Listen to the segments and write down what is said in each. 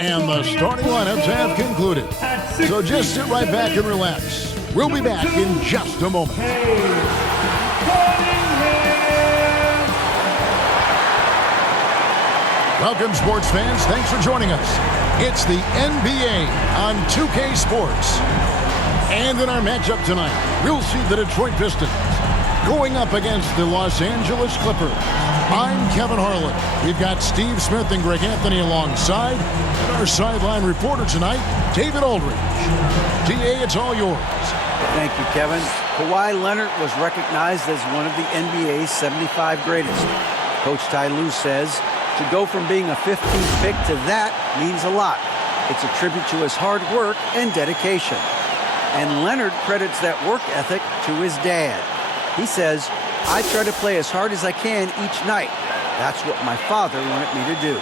And the starting lineups have concluded. So just sit right back and relax. We'll be back in just a moment. Welcome, sports fans. Thanks for joining us. It's the NBA on 2K Sports. And in our matchup tonight, we'll see the Detroit Pistons going up against the Los Angeles Clippers. I'm Kevin Harlan. We've got Steve Smith and Greg Anthony alongside. And our sideline reporter tonight, David Aldridge. TA, it's all yours. Thank you, Kevin. Kawhi Leonard was recognized as one of the NBA's 75 greatest. Coach Ty Lue says to go from being a 15th pick to that means a lot. It's a tribute to his hard work and dedication. And Leonard credits that work ethic to his dad. He says, I try to play as hard as I can each night. That's what my father wanted me to do.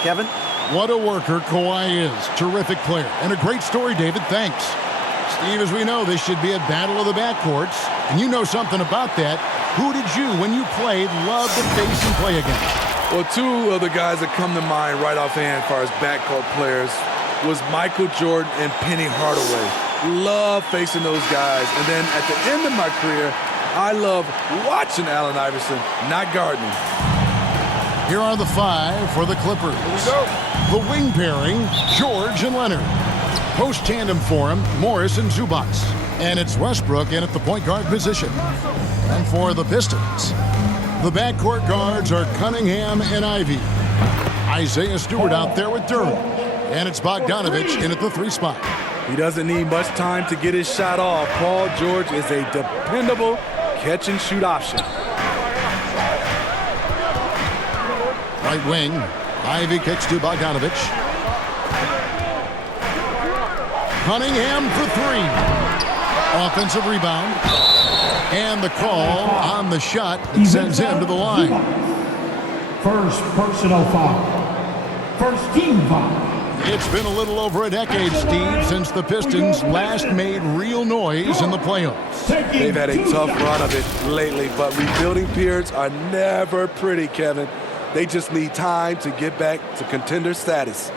Kevin? What a worker Kawhi is. Terrific player. And a great story, David. Thanks. Steve, as we know, this should be a battle of the backcourts. And you know something about that. Who did you, when you played, love to face and play against? Well, two of the guys that come to mind right offhand as far as backcourt players was Michael Jordan and Penny Hardaway. Love facing those guys. And then at the end of my career, I love watching Allen Iverson, not guarding him. Here are the five for the Clippers. Here we go. The wing pairing, George and Leonard. Post tandem for him, Morris and Zubac. And it's Westbrook in at the point guard position. And for the Pistons, the backcourt guards are Cunningham and Ivy. Isaiah Stewart out there with Durham. And it's Bogdanovich in at the 3 spot. He doesn't need much time to get his shot off. Paul George is a dependable catch-and-shoot option. Right wing, Ivy kicks to Bogdanovich. Cunningham for 3. Offensive rebound. And the call on the shot that sends him to the line. First personal foul. First team foul. It's been a little over a decade, Steve, since the Pistons last made real noise in the playoffs. They've had a tough run of it lately, but rebuilding periods are never pretty, Kevin. They just need time to get back to contender status.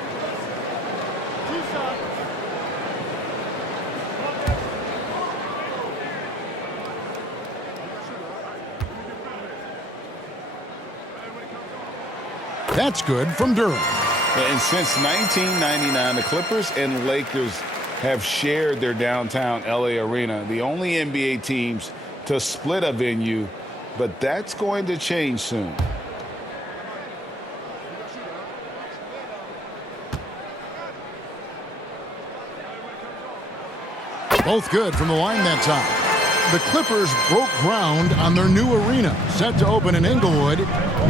That's good from Durham. And since 1999, the Clippers and Lakers have shared their downtown LA arena, the only NBA teams to split a venue, but that's going to change soon. Both good from the line that time. The Clippers broke ground on their new arena, set to open in Inglewood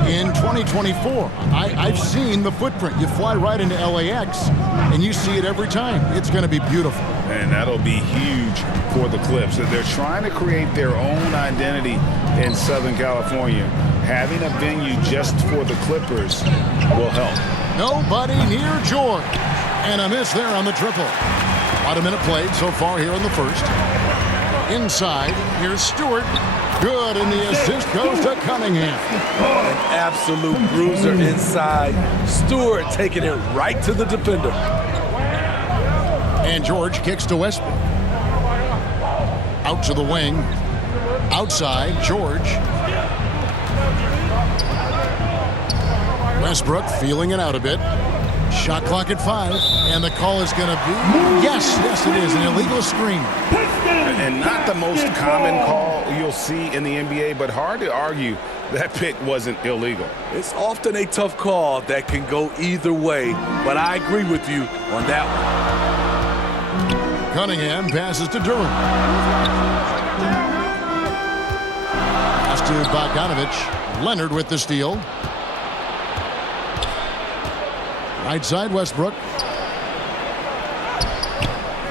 in 2024. I've seen the footprint. You fly right into LAX, and you see it every time. It's going to be beautiful. And that'll be huge for the Clips. They're trying to create their own identity in Southern California. Having a venue just for the Clippers will help. Nobody near George. And a miss there on the triple. About a minute played so far here in the first. Inside, here's Stewart. Good, and the assist goes to Cunningham. An absolute bruiser inside. Stewart taking it right to the defender. And George kicks to Westbrook. Out to the wing. Outside, George. Westbrook feeling it out a bit. Shot clock at 5, and the call is going to be, yes, it is, an illegal screen. And not the most common call you'll see in the NBA, but hard to argue that pick wasn't illegal. It's often a tough call that can go either way, but I agree with you on that one. Cunningham passes to Durham. Pass to Bogdanovich. Leonard with the steal. Right side, Westbrook.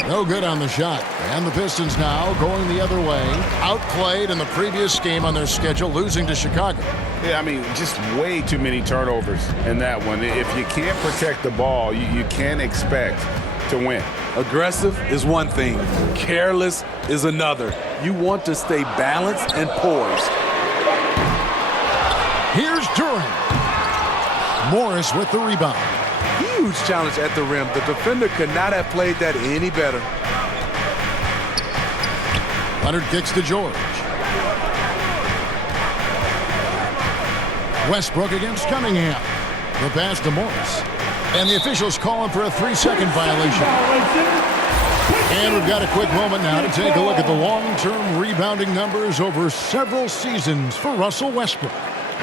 No good on the shot. And the Pistons now going the other way. Outplayed in the previous game on their schedule, losing to Chicago. Yeah, I mean, just way too many turnovers in that one. If you can't protect the ball, you can't expect to win. Aggressive is one thing. Careless is another. You want to stay balanced and poised. Here's Durham. Morris with the rebound. huge challenge at the rim. The defender could not have played that any better. Leonard kicks to George. Westbrook against Cunningham. The pass to Morris. And the officials calling for a 3-second violation. And we've got a quick moment now to take a look at the long-term rebounding numbers over several seasons for Russell Westbrook.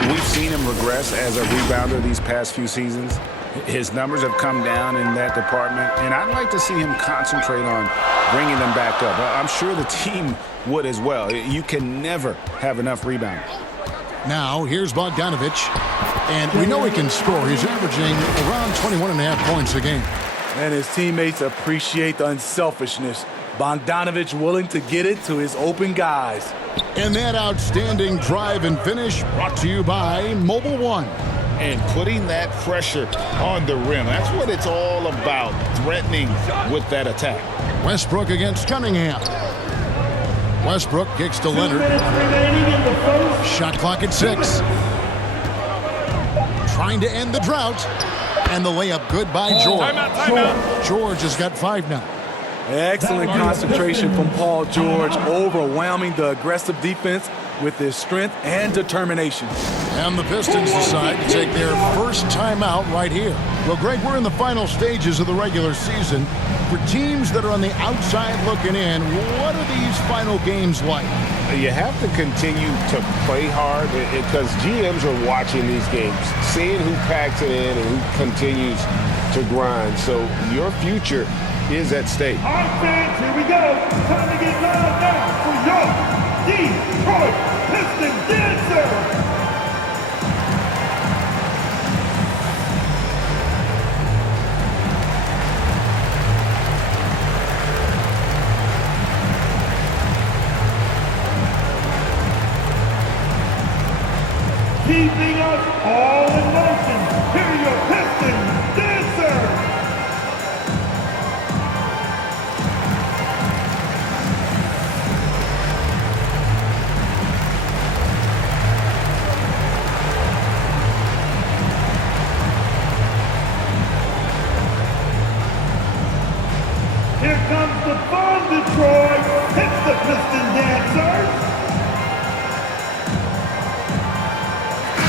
We've seen him regress as a rebounder these past few seasons. His numbers have come down in that department, and I'd like to see him concentrate on bringing them back up. I'm sure the team would as well. You can never have enough rebounding. Now, here's Bogdanovich, and we know he can score. He's averaging around 21.5 points a game. And his teammates appreciate the unselfishness. Bogdanovich willing to get it to his open guys. And that outstanding drive and finish brought to you by Mobile One. And putting that pressure on the rim. That's what it's all about, threatening with that attack. Westbrook against Cunningham. Westbrook kicks to Leonard. Shot clock at 6. Trying to end the drought. And the layup good by George. Timeout. George has got 5 now. Excellent concentration from Paul George, overwhelming the aggressive defense with his strength and determination. And the Pistons decide to take their first timeout right here. Well, Greg, we're in the final stages of the regular season. For teams that are on the outside looking in, what are these final games like? You have to continue to play hard because GMs are watching these games, seeing who packs it in and who continues to grind. So your future is at stake. All right, fans, here we go. Time to get loud now for your Detroit Pistons dancer. Keeping us all in motion. Here are your Pistons dancers. Here comes the fun, Detroit. It's the Piston Dancers.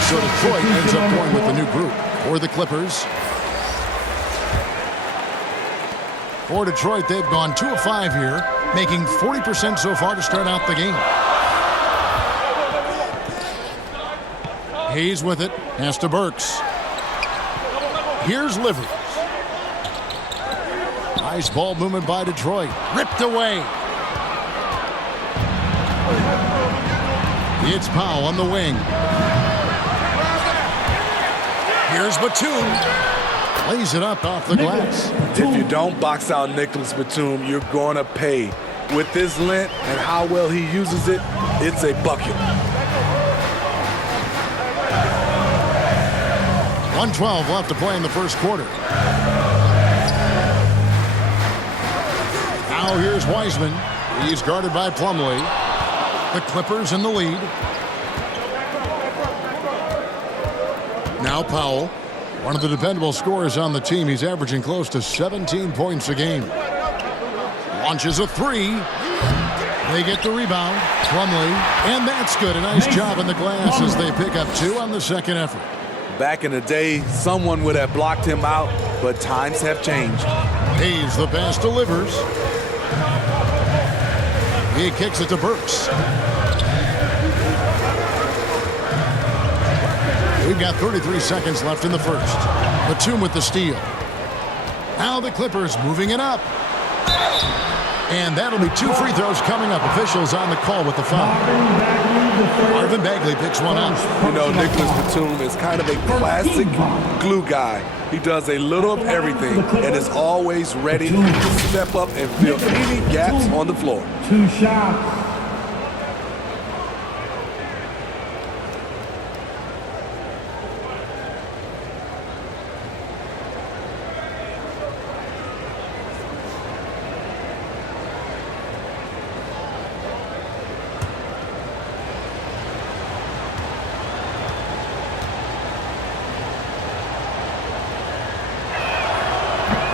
So Detroit ends up going with the new group. For the Clippers. For Detroit, they've gone 2 of 5 here, making 40% so far to start out the game. Hayes with it. Pass to Burks. Here's Livers. Nice ball movement by Detroit. Ripped away. It's Powell on the wing. Here's Batum. Lays it up off the glass. If you don't box out Nicholas Batum, you're going to pay. With his length and how well he uses it, it's a bucket. 1:12 left to play in the first quarter. Now here's Wiseman. He's guarded by Plumlee. The Clippers in the lead. Now Powell, one of the dependable scorers on the team. He's averaging close to 17 points a game. Launches a 3. They get the rebound. Plumlee, and that's good. A nice job in the glass as they pick up 2 on the second effort. Back in the day, someone would have blocked him out, but times have changed. Hayes, the pass delivers. He kicks it to Burks. We've got 33 seconds left in the first. Batum with the steal. Now the Clippers moving it up. And that'll be 2 free throws coming up. Officials on the call with the foul. Marvin Bagley picks one up. You know, Nicholas Batum is kind of a classic glue guy. He does a little of everything and is always ready to step up and fill any gaps on the floor. 2 shots.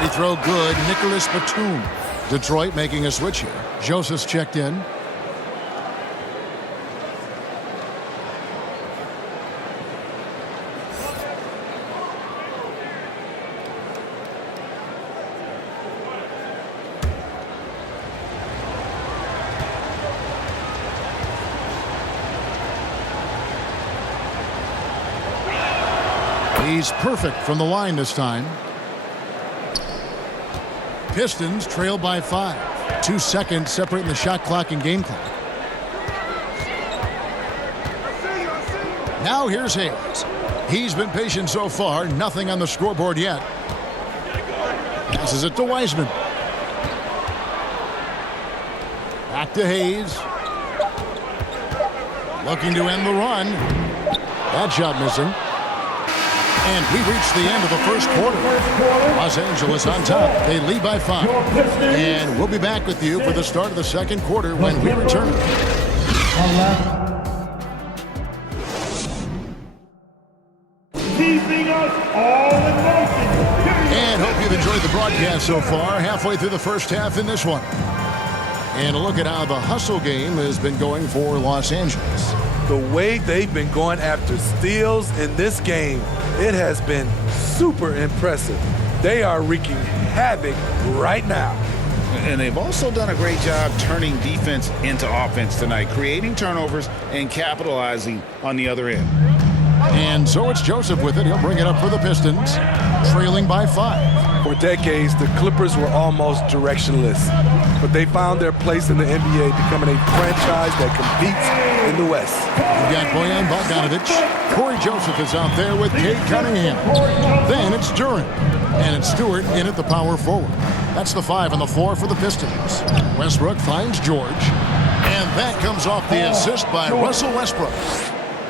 Free throw good. Nicholas Batum. Detroit making a switch here. Joseph's checked in. He's perfect from the line this time. Pistons trail by 5. 2 seconds separating the shot clock and game clock. Now here's Hayes. He's been patient so far. Nothing on the scoreboard yet. Passes it to Wiseman. Back to Hayes. Looking to end the run. That shot missing. And we reached the end of the first quarter. Los Angeles on top. They lead by 5. And we'll be back with you for the start of the second quarter when we return. Keeping us all in motion. And hope you've enjoyed the broadcast so far. Halfway through the first half in this one. And a look at how the hustle game has been going for Los Angeles. The way they've been going after steals in this game, it has been super impressive. They are wreaking havoc right now. And they've also done a great job turning defense into offense tonight, creating turnovers and capitalizing on the other end. And so it's Joseph with it. He'll bring it up for the Pistons, trailing by 5. For decades, the Clippers were almost directionless, but they found their place in the NBA, becoming a franchise that competes in the West. We've got Bojan Bogdanovic. Corey Joseph is out there with Cade Cunningham. Then it's Durant. And it's Stewart in at the power forward. That's the 5 on the floor for the Pistons. Westbrook finds George. And that comes off the assist by Russell Westbrook.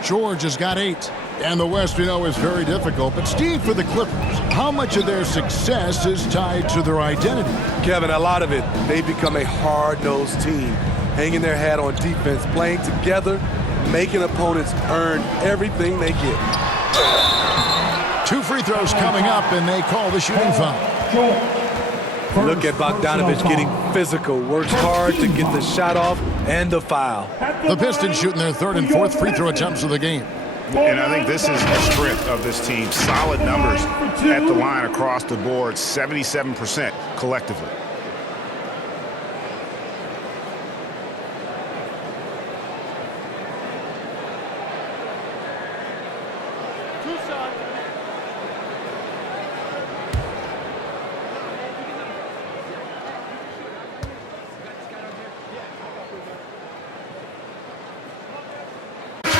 George has got 8. And the West, we know, is very difficult. But, Steve, for the Clippers, how much of their success is tied to their identity? Kevin, a lot of it. They've become a hard-nosed team, hanging their hat on defense, playing together, making opponents earn everything they get. 2 free throws coming up, and they call the shooting foul. Look at Bogdanovic getting physical, works hard to get the shot off and the foul. The Pistons shooting their 3rd and 4th free throw attempts of the game. And I think this is the strength of this team. Solid numbers at the line across the board, 77% collectively.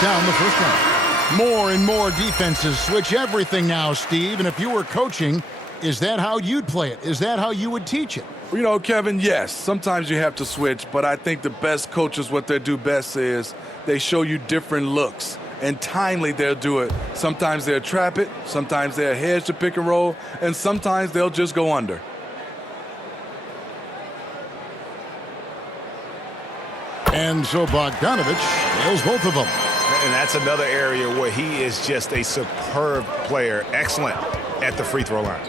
Down the first one. More and more defenses switch everything now, Steve. And if you were coaching, is that how you'd play it? Is that how you would teach it? You know, Kevin, yes, sometimes you have to switch, but I think the best coaches, what they do best is they show you different looks, and timely they'll do it. Sometimes they'll trap it, sometimes they'll hedge the pick and roll, and sometimes they'll just go under. And so Bogdanovic nails both of them. And that's another area where he is just a superb player. Excellent at the free throw line.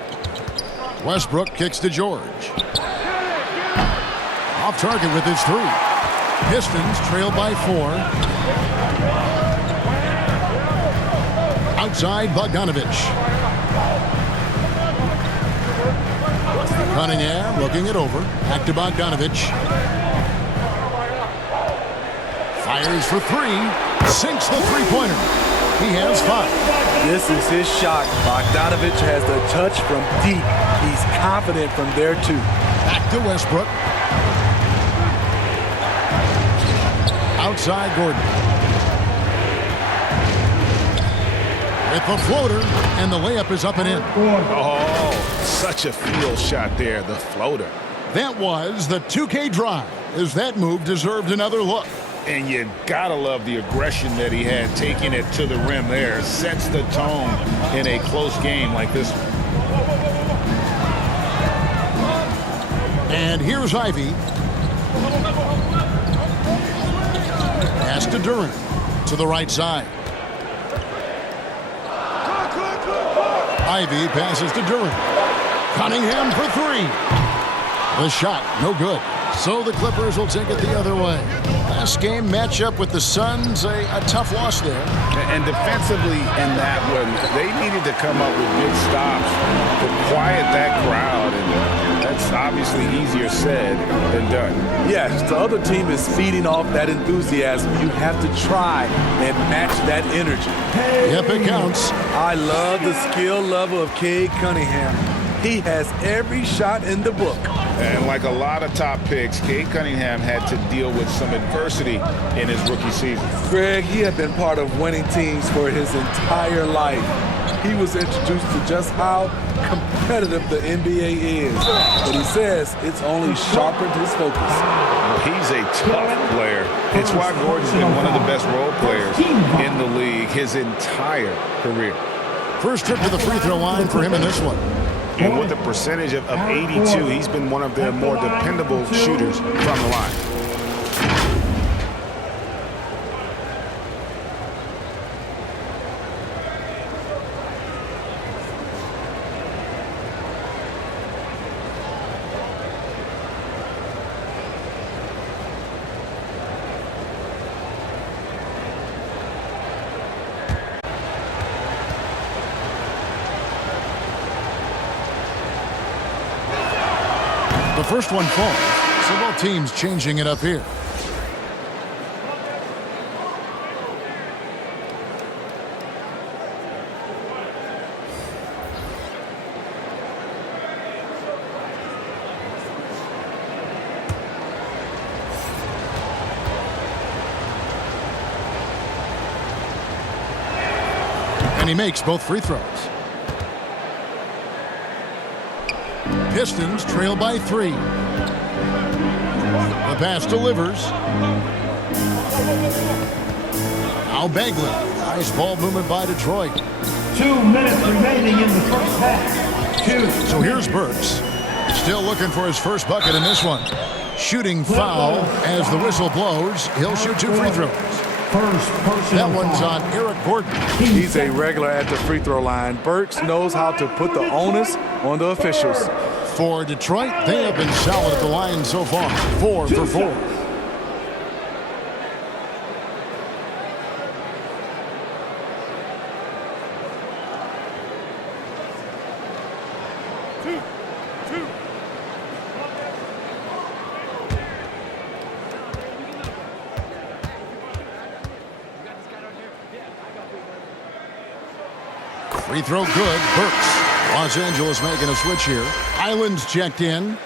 Westbrook kicks to George. Off target with his 3. Pistons trail by 4. Outside Bogdanovic. Cunningham looking it over. Back to Bogdanovic. Fires for 3. Sinks the three-pointer. He has 5. This is his shot. Bogdanovic has the touch from deep. He's confident from there, too. Back to Westbrook. Outside Gordon. With the floater, and the layup is up and in. Oh, such a field shot there, the floater. That was the 2K drive, as that move deserved another look. And you gotta love the aggression that he had, taking it to the rim there. Sets the tone in a close game like this one. And here's Ivy. Pass to Durant. To the right side. Ivy passes to Durant. Cunningham for three. The shot, no good. So the Clippers will take it the other way. Last game matchup with the Suns, a tough loss there. And defensively in that one, they needed to come up with good stops to quiet that crowd. And that's obviously easier said than done. Yes, the other team is feeding off that enthusiasm. You have to try and match that energy. Yep, it counts. I love the skill level of Cade Cunningham. He has every shot in the book. And like a lot of top picks, Cade Cunningham had to deal with some adversity in his rookie season. Greg, he had been part of winning teams for his entire life. He was introduced to just how competitive the NBA is. But he says it's only sharpened his focus. Well, he's a tough player. It's why Gordon's been one of the best role players in the league his entire career. First trip to the free throw line for him in this one. And with a percentage of 82, he's been one of their more dependable shooters from the line. The first one falls, so both teams changing it up here. And he makes both free throws. Pistons trail by 3. The pass delivers. Now Bagley. Nice ball movement by Detroit. 2 minutes remaining in the first half. 2. So here's Burks. Still looking for his first bucket in this one. Shooting foul as the whistle blows. He'll shoot 2 free throws. That one's on Eric Gordon. He's a regular at the free throw line. Burks knows how to put the onus on the officials. For Detroit, they have been solid at the line so far. 4 for 4. Free throw good. Burks. Los Angeles making a switch here. Island's checked in.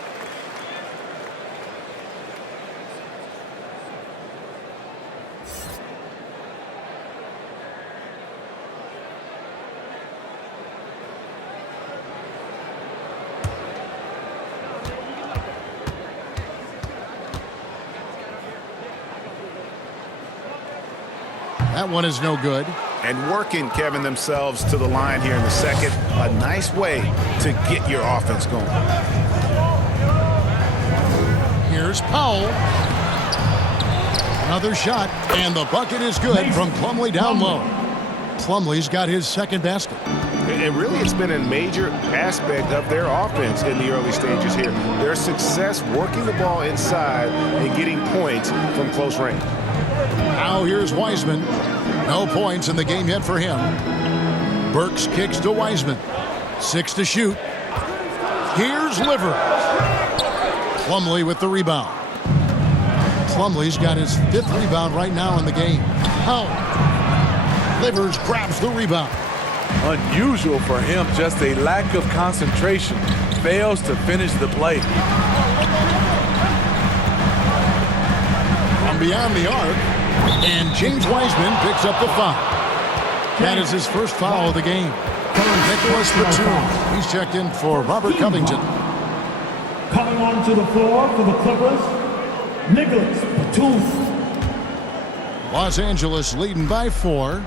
That one is no good. And working, Kevin, themselves to the line here in the second. A nice way to get your offense going. Here's Powell. Another shot, and the bucket is good from Plumlee down low. Plumlee's got his second basket. And really, it's been a major aspect of their offense in the early stages here. Their success working the ball inside and getting points from close range. Now here's Wiseman. No points in the game yet for him. Burks kicks to Wiseman. 6 to shoot. Here's Livers. Plumlee with the rebound. Plumlee's got his 5th rebound right now in the game. Powell. Livers grabs the rebound. Unusual for him, just a lack of concentration. Fails to finish the play. From beyond the arc. And James Wiseman picks up the foul. That is his first foul of the game. Nicholas Batum. He's checked in for Robert Covington. Coming onto the floor for the Clippers, Nicholas Batum. Los Angeles leading by 4.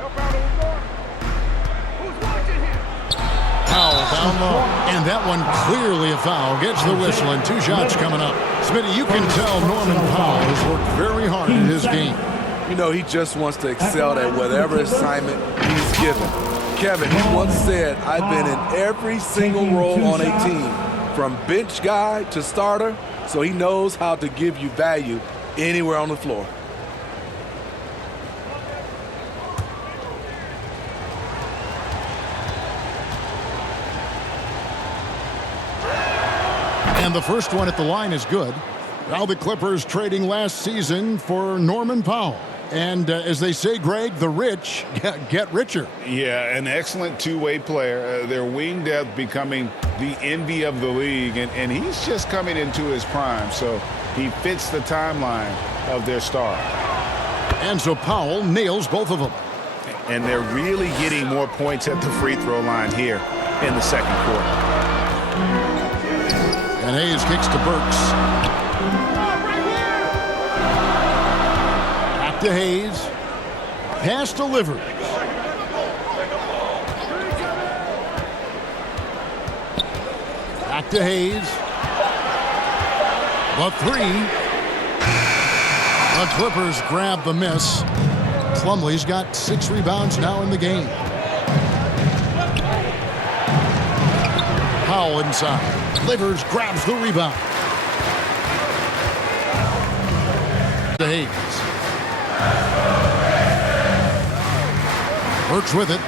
Powell down low. And that one clearly a foul. Gets the whistle and 2 shots coming up. Smitty, you can tell Norman Powell has worked very hard in his game. You know, he just wants to excel at whatever assignment he's given. Kevin, he once said, I've been in every single role on a team, from bench guy to starter, so he knows how to give you value anywhere on the floor. And the first one at the line is good. Now the Clippers trading last season for Norman Powell. And as they say, Greg, the rich get richer. Yeah, an excellent two-way player. Their wing depth becoming the envy of the league. And he's just coming into his prime, so he fits the timeline of their star. And so Powell nails both of them. And they're really getting more points at the free throw line here in the second quarter. And Hayes kicks to Burks. Back to Hayes. Pass delivered. Back to Hayes. The three. The Clippers grab the miss. Plumlee's got 6 rebounds now in the game. Powell inside. Livers grabs the rebound. To Hayes. Works with it.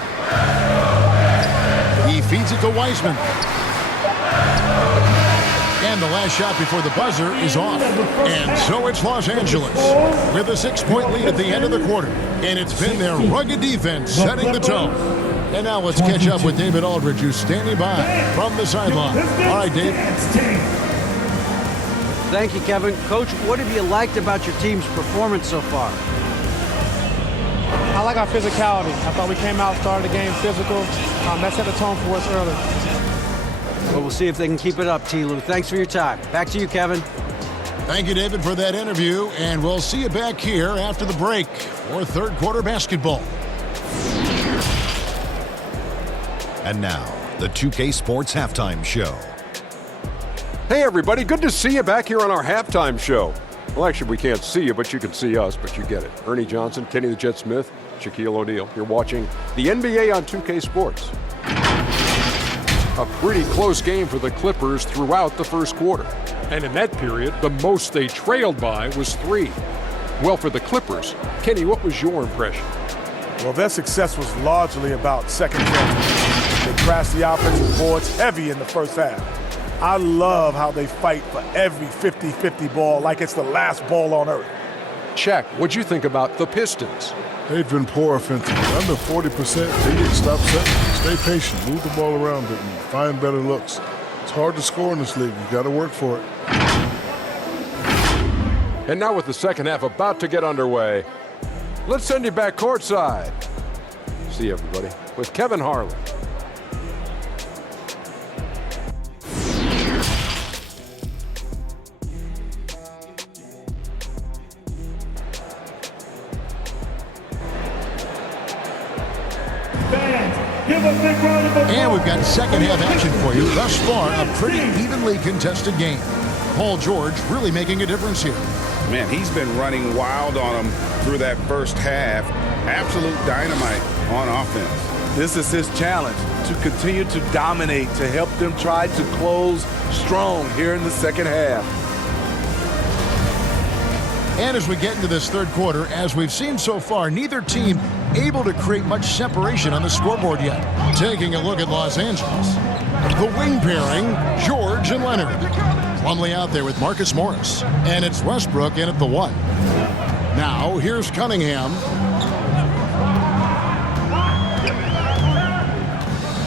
He feeds it to Wiseman. And the last shot before the buzzer is off. And so it's Los Angeles with a 6-point lead at the end of the quarter. And it's been their rugged defense setting the tone. And now let's catch up with David Aldridge, who's standing by from the sideline. All right, Dave. Thank you, Kevin. Coach, what have you liked about your team's performance so far? I like our physicality. I thought we came out, started the game physical. That set the tone for us early. Well, we'll see if they can keep it up, T. Lou. Thanks for your time. Back to you, Kevin. Thank you, David, for that interview. And we'll see you back here after the break for third quarter basketball. And now, the 2K Sports Halftime Show. Hey, everybody. Good to see you back here on our halftime show. Well, actually, we can't see you, but you can see us, but you get it. Ernie Johnson, Kenny the Jet Smith, Shaquille O'Neal. You're watching the NBA on 2K Sports. A pretty close game for the Clippers throughout the first quarter. And in that period, the most they trailed by was 3. Well, for the Clippers, Kenny, what was your impression? Well, their success was largely about second chances. They crashed the offensive boards heavy in the first half. I love how they fight for every 50-50 ball like it's the last ball on earth. Check. What'd you think about the Pistons? They've been poor offensively. Under 40%, they need to stop setting. Stay patient, move the ball around it, and find better looks. It's hard to score in this league. You got to work for it. And now with the second half about to get underway, let's send you back courtside. See everybody with Kevin Harlan. And we've got second half action for you. Thus far, a pretty evenly contested game. Paul George really making a difference here. Man, he's been running wild on them through that first half. Absolute dynamite on offense. This is his challenge, to continue to dominate, to help them try to close strong here in the second half. And as we get into this third quarter, as we've seen so far, neither team able to create much separation on the scoreboard yet. Taking a look at Los Angeles. The wing pairing, George and Leonard. Plumlee out there with Marcus Morris. And it's Westbrook in at the 1. Now, here's Cunningham.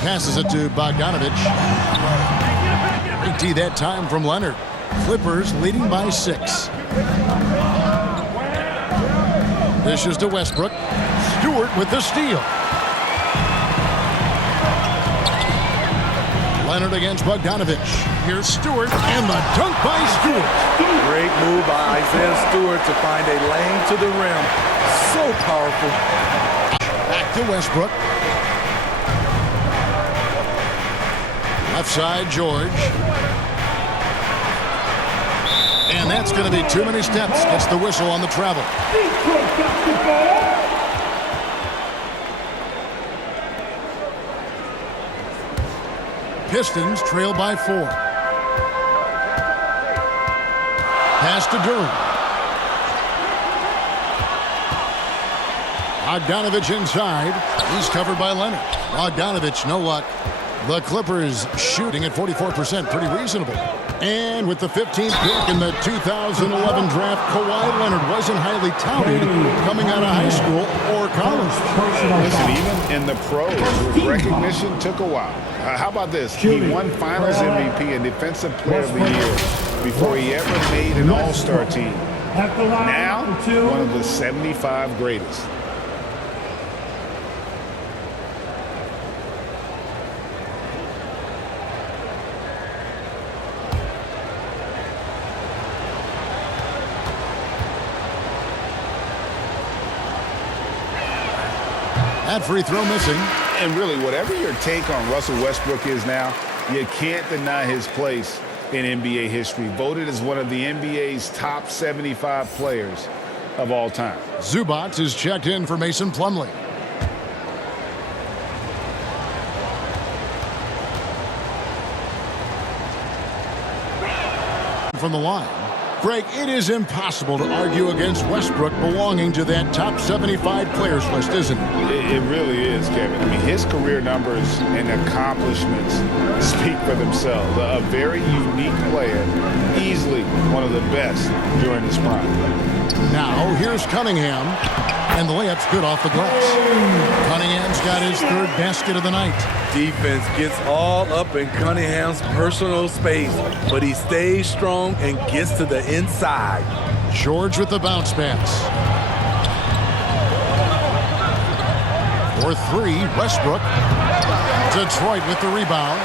Passes it to Bogdanovich. Big T that time from Leonard. Clippers leading by 6. Dishes to Westbrook. Stewart with the steal. Leonard against Bogdanovich. Here's Stewart, and the dunk by Stewart. Great move by Isaiah Stewart to find a lane to the rim. So powerful. Back to Westbrook. Left side, George. And that's going to be too many steps. Gets the whistle on the travel. Pistons trail by 4. pass to Duran. Bogdanovich inside. He's covered by Leonard. Bogdanovich, no luck. The Clippers shooting at 44%, pretty reasonable. And with the 15th pick in the 2011 draft, Kawhi Leonard wasn't highly touted coming out of high school or college. Listen, even in the pros, recognition took a while. How about this? He won Finals MVP and Defensive Player of the Year before he ever made an All-Star team. Now, one of the 75 greatest. That free throw missing. And really, whatever your take on Russell Westbrook is now, you can't deny his place in NBA history. Voted as one of the NBA's top 75 players of all time. Zubac is checked in for Mason Plumlee. From the line. Greg, it is impossible to argue against Westbrook belonging to that top 75 players list, isn't it? It really is, Kevin. I mean, his career numbers and accomplishments speak for themselves. A very unique player, easily one of the best during his prime. Now, here's Cunningham, and the layup's good off the glass. Cunningham's got his third basket of the night. Defense gets all up in Cunningham's personal space, but he stays strong and gets to the inside. George with the bounce pass. For three, Westbrook. Detroit with the rebound.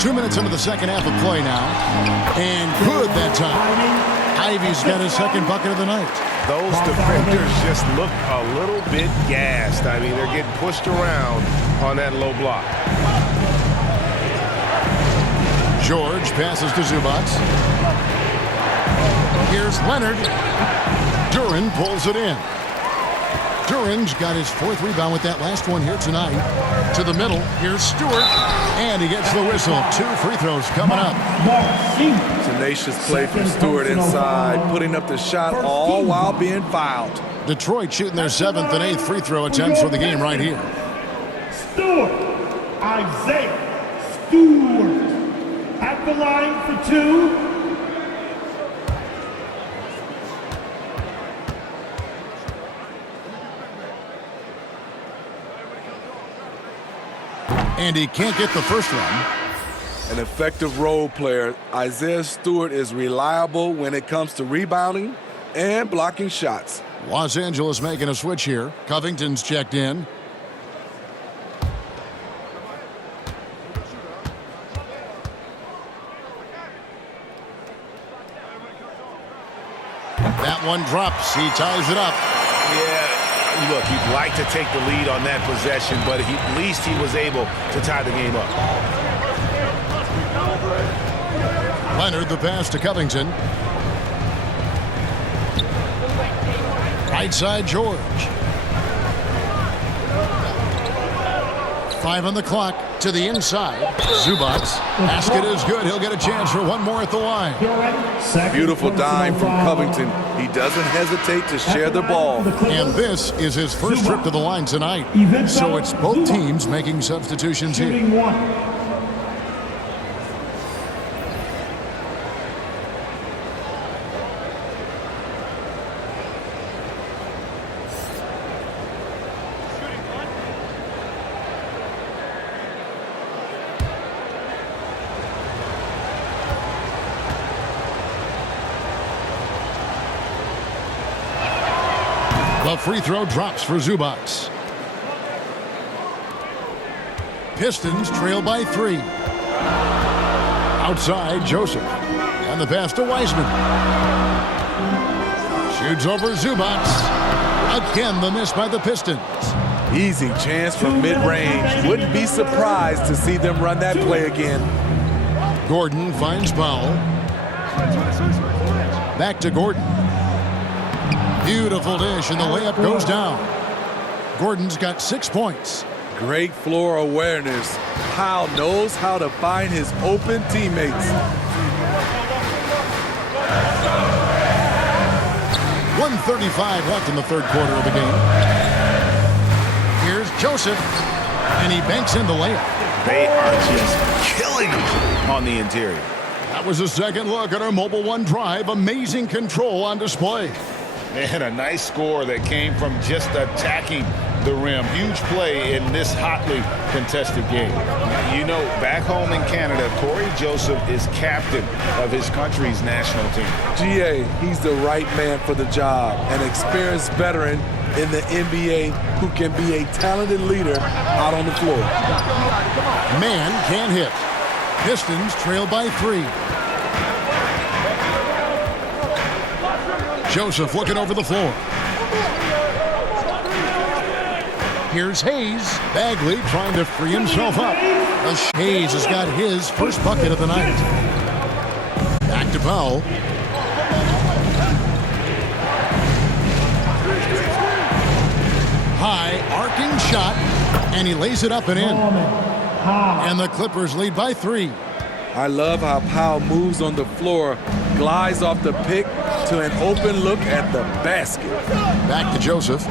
2 minutes into the second half of play now. And good that time. Ivy's got his second bucket of the night. Those defenders just look a little bit gassed. I mean, they're getting pushed around on that low block. George passes to Zubac. Here's Leonard. Duran pulls it in. Duran's got his fourth rebound with that last one here tonight. To the middle. Here's Stewart. And he gets the whistle. 2 free throws coming up. Tenacious play from Stewart inside, putting up the shot all while being fouled. Detroit shooting their 7th and 8th free throw attempts for the game right here. Stewart. Isaiah Stewart. At the line for 2. And he can't get the first one. An effective role player, Isaiah Stewart is reliable when it comes to rebounding and blocking shots. Los Angeles making a switch here. Covington's checked in. That one drops. He ties it up. Yeah, look, you'd like to take the lead on that possession, but at least he was able to tie the game up. Leonard, the pass to Covington. Right side, George. 5 on the clock to the inside. Zubac. Basket is good. He'll get a chance for one more at the line. Beautiful dime from Covington. He doesn't hesitate to share the ball. And this is his first trip to the line tonight. So it's both teams making substitutions here. The free throw drops for Zubac. Pistons trail by 3. Outside, Joseph. And the pass to Wiseman. Shoots over Zubac. Again, the miss by the Pistons. Easy chance from mid-range. Wouldn't be surprised to see them run that play again. Gordon finds Powell. Back to Gordon. Beautiful dish, and the layup goes down. Gordon's got 6 points. Great floor awareness. Powell knows how to find his open teammates. 1:35 left in the third quarter of the game. Here's Joseph, and he banks in the layup. They are just killing him on the interior. That was a second look at our Mobile One drive. Amazing control on display. And a nice score that came from just attacking the rim. Huge play in this hotly contested game. You know, back home in Canada, Corey Joseph is captain of his country's national team. GA, he's the right man for the job. An experienced veteran in the NBA who can be a talented leader out on the floor. Man can't hit. Pistons trail by 3. Joseph looking over the floor. Here's Hayes. Bagley trying to free himself up. Hayes has got his first bucket of the night. Back to Powell. High arcing shot, and he lays it up and in. And the Clippers lead by 3. I love how Powell moves on the floor, glides off the pick to an open look at the basket. Back to Joseph.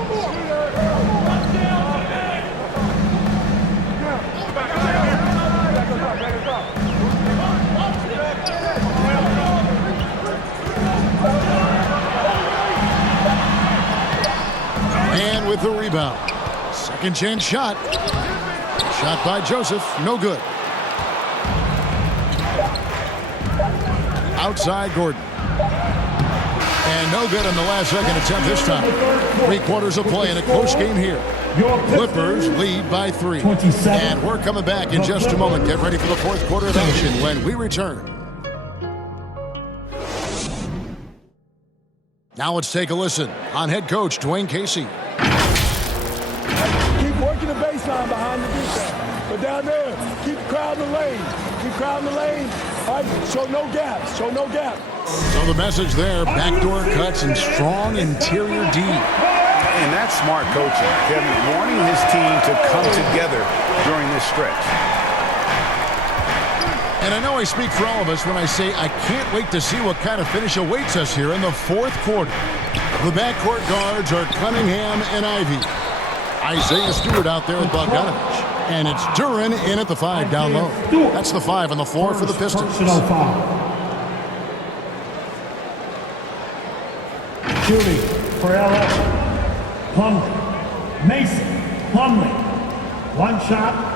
And with the rebound. Second chance shot. Shot by Joseph. No good. Outside Gordon. And no good on the last second attempt this time. 3 quarters of play in a close game here. Clippers lead by 3. And we're coming back in just a moment. Get ready for the fourth quarter of action when we return. Now let's take a listen on head coach Dwayne Casey. Keep working the baseline behind the defense. But down there, keep crowding the lane. Keep crowding the lane. All right, show no gaps. Show no gaps. So the message there, backdoor cuts and strong interior D. And that's smart coaching. Kevin wanting his team to come together during this stretch. And I know I speak for all of us when I say I can't wait to see what kind of finish awaits us here in the fourth quarter. The backcourt guards are Cunningham and Ivy. Isaiah Stewart out there with Bogdanovich. And it's Duran in at the 5 down low. That's the 5 on the floor for the Pistons. Shooting for LA. Plumlee. Mason. Plumlee. One shot.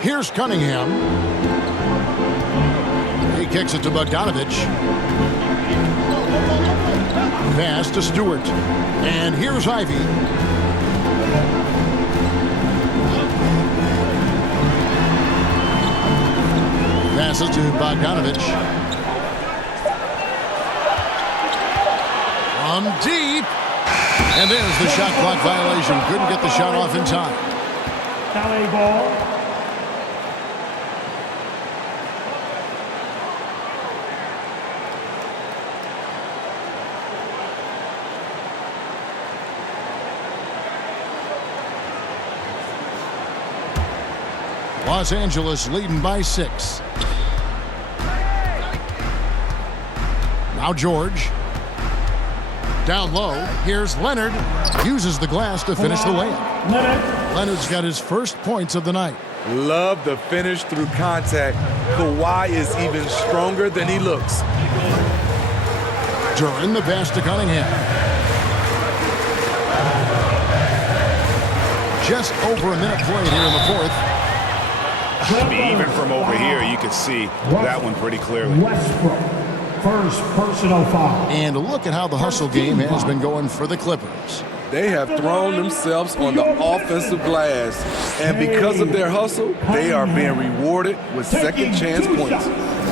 Here's Cunningham. He kicks it to Bogdanovich. Pass to Stewart. And here's Ivy. Passes to Bogdanovich. From deep. And there's the shot clock violation. Couldn't get the shot off in time. LA ball. Los Angeles leading by 6. Now George. Down low. Here's Leonard. Uses the glass to finish the layup. Leonard's got his first points of the night. Love the finish through contact. Kawhi is even stronger than he looks. Duran the pass to Cunningham. Just over a minute played here in the fourth. I mean, even from over here, you could see that one pretty clearly. Westbrook, first personal foul. And look at how the hustle game has been going for the Clippers. They have thrown themselves on the offensive glass. And because of their hustle, they are being rewarded with second chance points.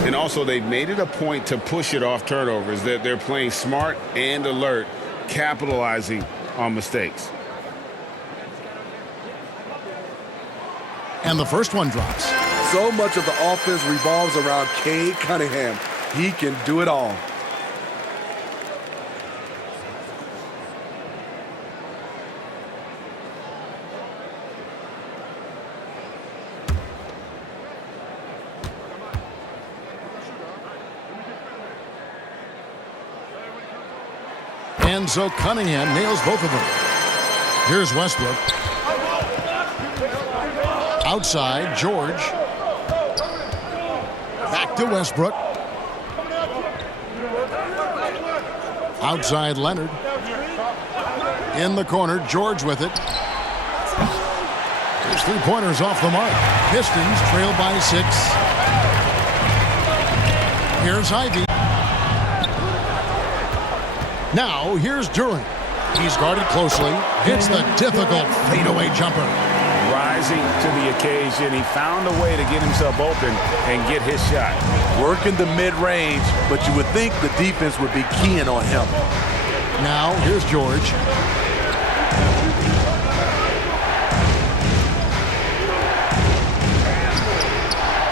And also, they've made it a point to push it off turnovers, that they're playing smart and alert, capitalizing on mistakes. And the first one drops. So much of the offense revolves around Cade Cunningham. He can do it all. And so Cunningham nails both of them. Here's Westbrook. Outside, George. Back to Westbrook. Outside, Leonard. In the corner, George with it. There's 3-pointers off the mark. Pistons trail by 6. Here's Ivy. Now, here's Durant. He's guarded closely. Hits the difficult fadeaway jumper. Rising to the occasion, he found a way to get himself open and get his shot. Working the mid-range, but you would think the defense would be keying on him. Now, here's George.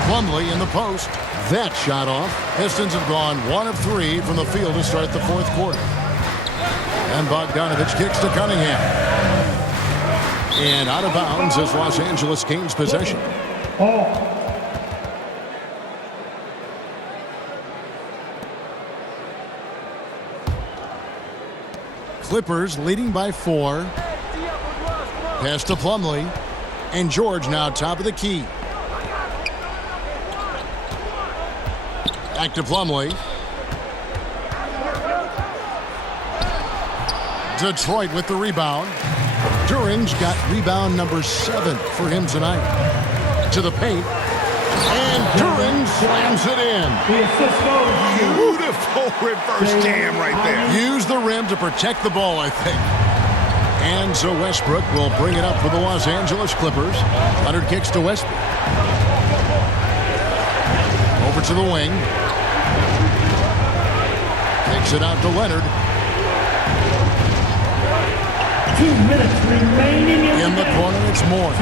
Plumlee in the post. That shot off. Pistons have gone 1 of 3 from the field to start the fourth quarter. And Bogdanovich kicks to Cunningham. And out of bounds as Los Angeles gains possession. Clippers leading by 4. Pass to Plumlee. And George now top of the key. Back to Plumlee. Detroit with the rebound. Duran's got rebound number 7 for him tonight. To the paint. And Duran slams it in. Beautiful reverse jam right there. Use the rim to protect the ball, I think. And so Westbrook will bring it up for the Los Angeles Clippers. Leonard kicks to Westbrook. Over to the wing. Takes it out to Leonard. 2 minutes remaining in the corner. It's Morris.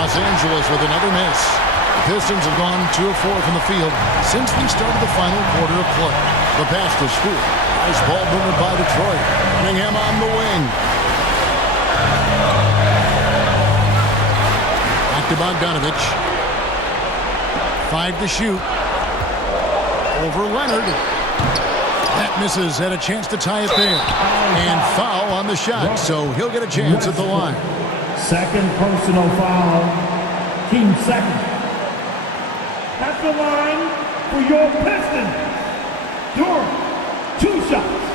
Los Angeles with another miss. The Pistons have gone 2 of 4 from the field since we started the final quarter of play. The pass to Stewart. Nice ball movement by Detroit. Cunningham on the wing. Back to Bogdanovich. 5 to shoot. Over Leonard. That misses. Had a chance to tie it there. And foul on the shot, so he'll get a chance at the line. Second personal foul. Team second. At the line for your Pistons. Durant, 2 shots.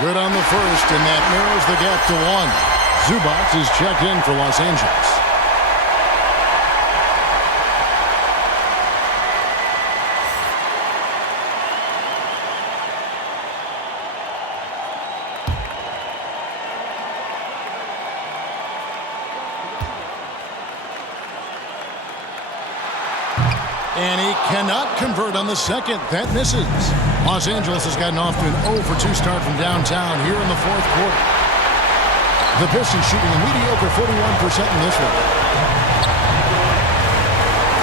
Good on the first, and that narrows the gap to 1. Zubac is checked in for Los Angeles. And he cannot convert on the second. That misses. Los Angeles has gotten off to an 0 for 2 start from downtown here in the fourth quarter. The Pistons shooting a mediocre 41% in this one.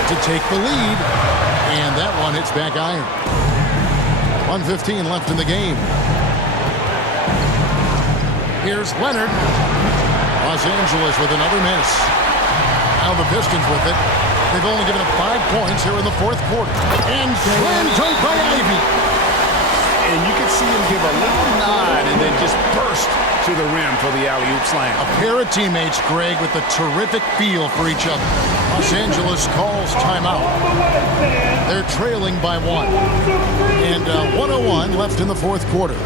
To take the lead. And that one hits back iron. 1:15 left in the game. Here's Leonard. Los Angeles with another miss. Now the Pistons with it. They've only given up 5 points here in the fourth quarter. And slam dunk by Ivy. And you can see him give a little nod and then just burst to the rim for the alley-oop slam. A pair of teammates, Greg, with a terrific feel for each other. Los Angeles calls timeout. They're trailing by 1. And 1:01 left in the fourth quarter.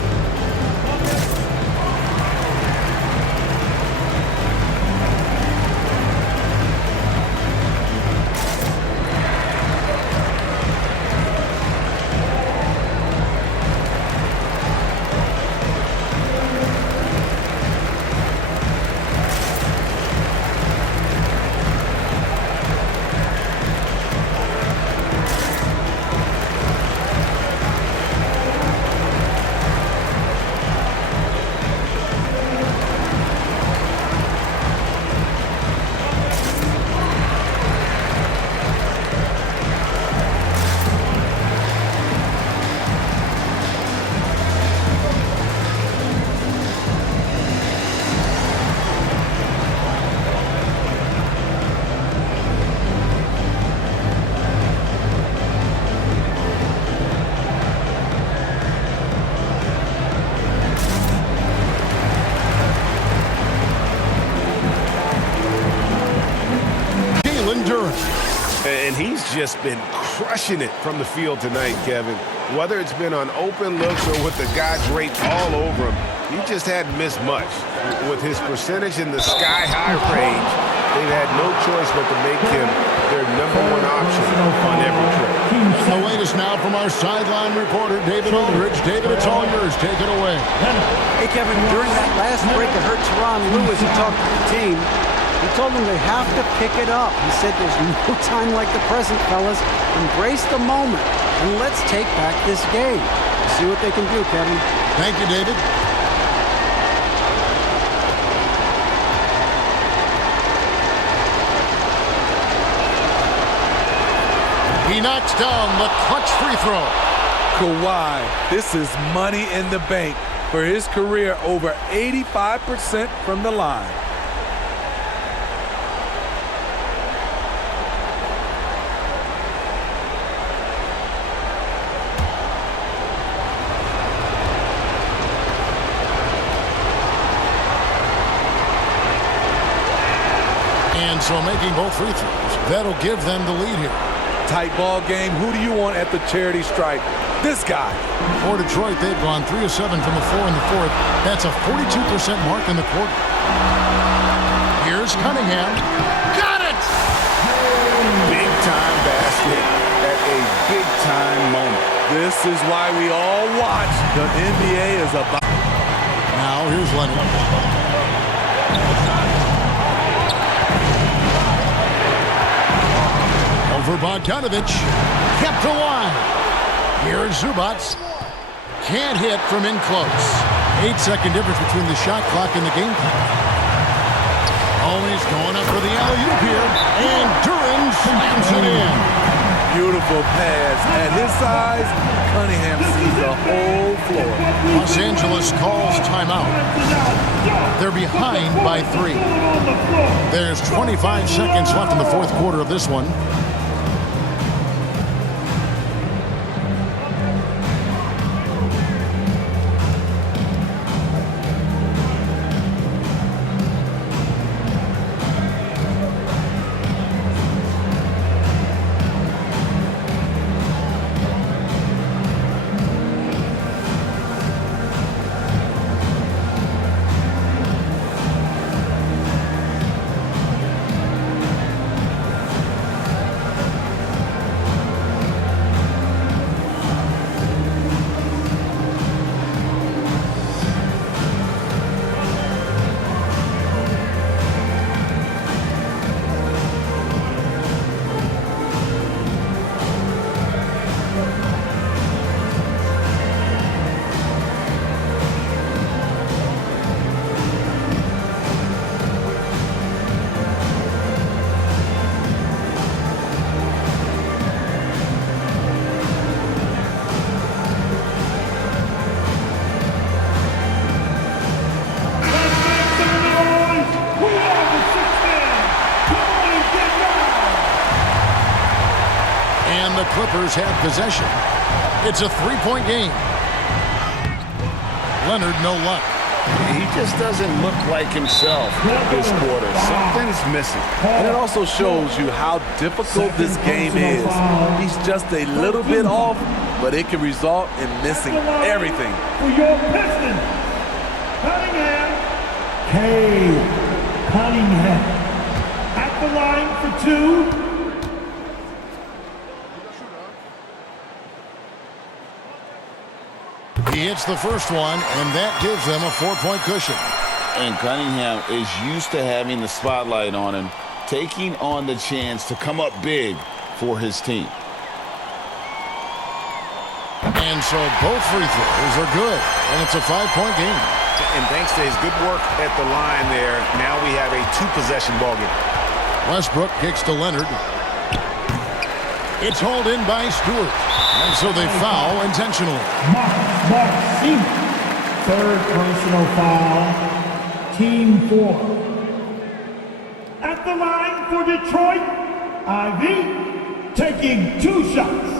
return. And he's just been crushing it from the field tonight, Kevin. Whether it's been on open looks or with the guy draped all over him, he just hadn't missed much. With his percentage in the sky-high range, they've had no choice but to make him their #1 option on every trip. The latest now from our sideline reporter, David Aldridge. David, it's all yours. Take it away. Hey, Kevin, during that last break that hurt Teron Lewis, he talked to the team. He told them they have to pick it up. He said there's no time like the present, fellas. Embrace the moment, and let's take back this game. See what they can do, Kevin. Thank you, David. He knocks down the clutch free throw. Kawhi, this is money in the bank for his career, over 85% from the line. And so making both free throws, that'll give them the lead here. Tight ball game. Who do you want at the charity stripe? This guy. For Detroit, they've gone 3 of 7 from the floor in the fourth. That's a 42% mark in the quarter. Here's Cunningham. Got it! Big-time basket at a big-time moment. This is why we all watch. The NBA is about. Now here's Leonard. Over Bogdanovich, kept alive. Here's Zubats. Can't hit from in close. 8-second difference between the shot clock and the game clock. Oh, he's going up for the alley-oop here, and Duran slams it in. Beautiful pass. At his size, Cunningham sees the whole floor. Los Angeles calls timeout. They're behind by 3. There's 25 seconds left in the fourth quarter of this one. The Clippers have possession. It's a 3-point game. Leonard, no luck. He just doesn't look like himself this quarter. Something's missing. And it also shows you how difficult this game is. He's just a little bit off, but it can result in missing everything. For your Pistons, Cunningham. Cunningham. At the line for 2. He hits the first one, and that gives them a 4-point cushion. And Cunningham is used to having the spotlight on him, taking on the chance to come up big for his team. And so both free throws are good, and it's a 5-point game. And thanks to his good work at the line there, now we have a 2-possession ball game. Westbrook kicks to Leonard. It's hauled in by Stewart. And so they foul intentionally. Mark, third personal foul. Team 4. At the line for Detroit, Ivy taking 2 shots.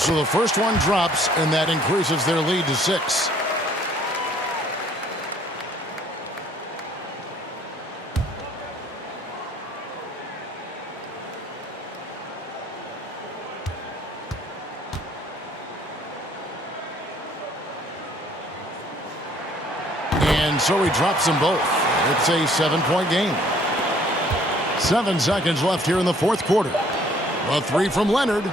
So the first one drops, and that increases their lead to 6. And so he drops them both. It's a 7-point game. 7 seconds left here in the fourth quarter. A 3 from Leonard.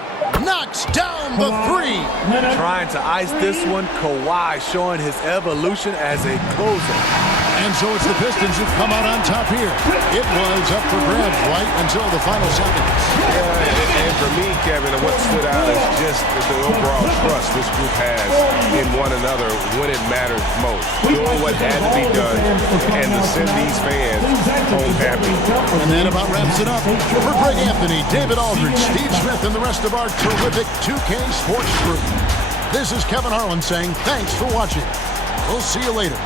Knocks down the 3. Trying to ice this one. Kawhi showing his evolution as a closer. And so it's the Pistons who've come out on top here. It was up for grabs right until the final seconds. Yeah, and for me, Kevin, what stood out is just the overall trust this group has in one another when it matters most. Doing what had to be done and to send these fans home happy. And that about wraps it up. For Greg Anthony, David Aldridge, Steve Smith, and the rest of our terrific 2K Sports crew, this is Kevin Harlan saying thanks for watching. We'll see you later.